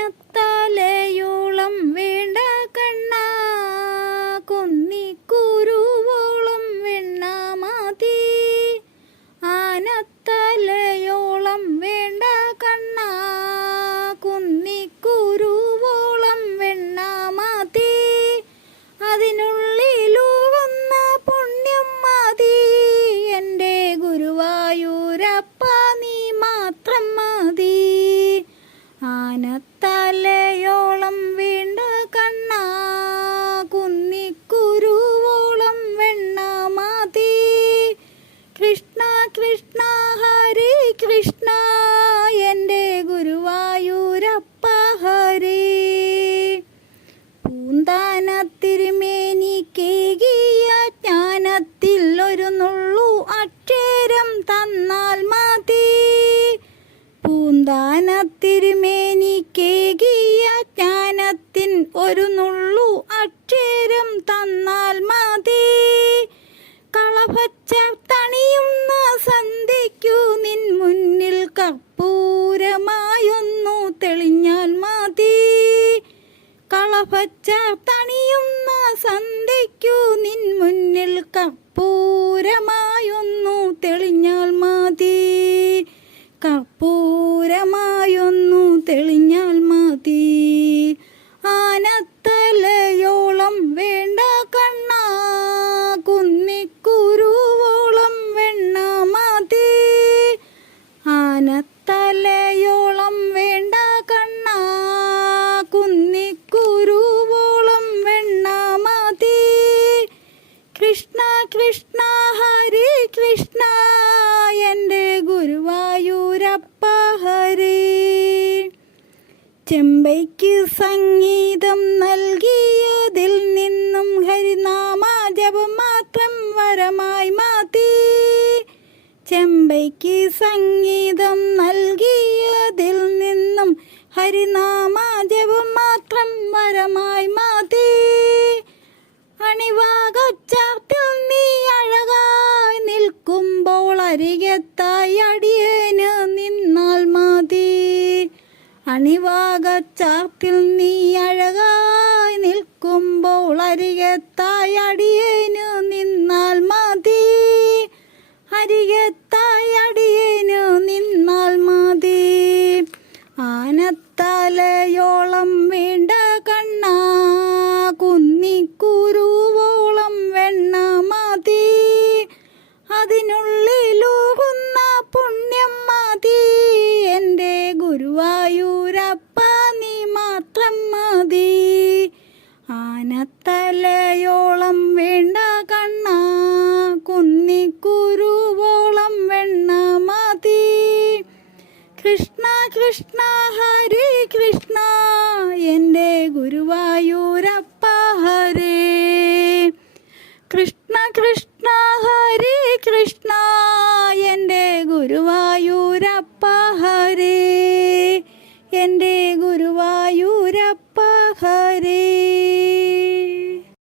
ആനത്തലയോളം വേണ്ട കണ്ണ കൊന്നിക്കുരുവോളം വെണ്ണ മതി. ആനത്തലയോളം വേണ്ട കണ്ണ കുന്നിക്കുരുവോളം വെണ്ണ മതി. അതിനുള്ളിലൂവുന്ന പുണ്യം മാതി. എന്റെ ഗുരുവായൂരപ്പ നീ മാത്രം മതി. ആനത്തലയോളം വീണ്ട കണ്ണ കുന്നിക്കുരുവോളം വെണ്ണ മതി. കൃഷ്ണ കൃഷ്ണ ഒരു നുള്ളു അക്ഷരം തന്നാൽ മതി. കളഭച്ച തണിയുന്ന സന്ധ്യയ്ക്കു നിൻ മുന്നിൽ കർപ്പൂരമായൊന്നു തെളിഞ്ഞാൽ മതി. കളഭച്ച തണിയുന്ന സന്ധ്യയ്ക്കു നിൻ മുന്നിൽ കർപ്പൂരമായൊന്നു തെളിഞ്ഞാൽ മതി. കർപ്പൂരമായൊന്നു തെളിഞ്ഞാൽ ആനത്തലയോളം വേണ്ട കണ്ണ കുന്നിക്കുരുവോളം വെണ്ണ മതി. കൃഷ്ണ കൃഷ്ണ ഹരി കൃഷ്ണ എന്റെ ഗുരുവായൂരപ്പ ഹരി. ചെമ്പൈക്ക് സംഗീതം നൽകിയതിൽ നിന്നും ഹരിനാമ ജപം മാത്രം വരമായി മാറ്റി ചെമ്പൈക്ക് സംഗീതം നൽകിയതിൽ നിന്നും ഹരിനാമ ജപം മാത്രം വരമായി മാറ്റി. അണിവാകച്ചാത്തിൽ നീ അഴകായി നിൽക്കുമ്പോൾ അരികത്തായി അടിയേന് നിന്നാൽ മതി. അണിവാകച്ചാത്തിൽ നീ അഴകായി നിൽക്കുമ്പോൾ അരികത്തായി അടിയേന് ആനത്തലയോളം വേണ്ട കണ്ണ കുന്നിക്കുരുവോളം